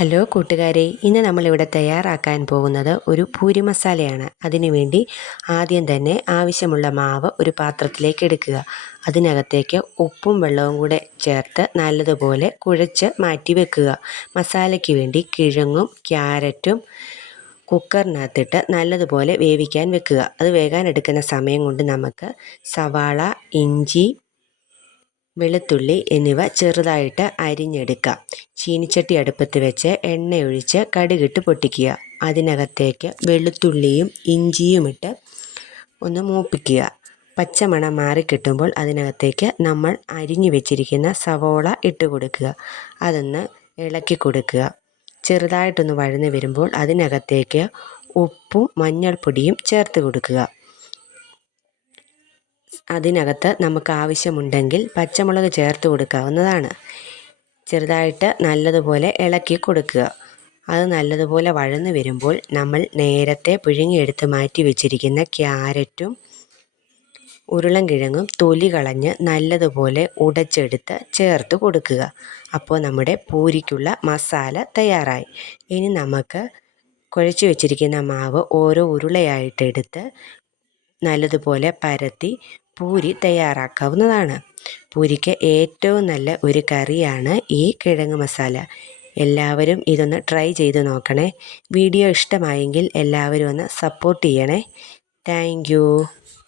Hello കൂട്ടുകാരെ, ഇന്ന് നമ്മളിവിടെ തയ്യാറാക്കാൻ പോകുന്നത് ഒരു പൂരി മസാലയാണ്. അതിനുവേണ്ടി ആദ്യം തന്നെ ആവശ്യമുള്ള മാവ് ഒരു പാത്രത്തിലേക്ക് എടുക്കുക. അതിനകത്തേക്ക് ഉപ്പും വെള്ളവും കൂടെ ചേർത്ത് നല്ലതുപോലെ കുഴച്ച് മാറ്റി വെക്കുക. മസാലയ്ക്ക് വേണ്ടി കിഴങ്ങും ക്യാരറ്റും കുക്കറിനകത്തിട്ട് നല്ലതുപോലെ വേവിക്കാൻ വെക്കുക. അത് വേകാൻ എടുക്കുന്ന സമയം കൊണ്ട് നമുക്ക് സവാള, ഇഞ്ചി, വെളുത്തുള്ളി എന്നിവ ചെറുതായിട്ട് അരിഞ്ഞെടുക്കാം. ചീനിച്ചട്ടി അടുപ്പത്ത് വെച്ച് എണ്ണയൊഴിച്ച് കടുകിട്ട് പൊട്ടിക്കുക. അതിനകത്തേക്ക് വെളുത്തുള്ളിയും ഇഞ്ചിയും ഇട്ട് ഒന്ന് മൂപ്പിക്കുക. പച്ചമണം മാറിക്കിട്ടുമ്പോൾ അതിനകത്തേക്ക് നമ്മൾ അരിഞ്ഞു വെച്ചിരിക്കുന്ന സവോള ഇട്ട് കൊടുക്കുക. അതൊന്ന് ഇളക്കി കൊടുക്കുക. ചെറുതായിട്ടൊന്ന് വഴന്ന് വരുമ്പോൾ അതിനകത്തേക്ക് ഉപ്പും മഞ്ഞൾപ്പൊടിയും ചേർത്ത് കൊടുക്കുക. അതിനകത്ത് നമുക്ക് ആവശ്യമുണ്ടെങ്കിൽ പച്ചമുളക് ചേർത്ത് കൊടുക്കാവുന്നതാണ്. ചെറുതായിട്ട് നല്ലതുപോലെ ഇളക്കി കൊടുക്കുക. അത് നല്ലതുപോലെ വഴന്ന് വരുമ്പോൾ നമ്മൾ നേരത്തെ പുഴുങ്ങിയെടുത്ത് മാറ്റി വെച്ചിരിക്കുന്ന ക്യാരറ്റും ഉരുളൻകിഴങ്ങും തൊലി കളഞ്ഞ് നല്ലതുപോലെ ഉടച്ചെടുത്ത് ചേർത്ത് കൊടുക്കുക. അപ്പോൾ നമ്മുടെ പൂരിക്കുള്ള മസാല തയ്യാറായി. ഇനി നമുക്ക് കുഴച്ച് വെച്ചിരിക്കുന്ന മാവ് ഓരോ ഉരുളയായിട്ടെടുത്ത് നല്ലതുപോലെ പരത്തി പൂരി തയ്യാറാക്കാവുന്നതാണ്. പൂരിക്ക് ഏറ്റവും നല്ല ഒരു കറിയാണ് ഈ കിഴങ്ങ് മസാല. എല്ലാവരും ഇതൊന്ന് ട്രൈ ചെയ്ത് നോക്കണേ. വീഡിയോ ഇഷ്ടമായെങ്കിൽ എല്ലാവരും ഒന്ന് സപ്പോർട്ട് ചെയ്യണേ. Thank you.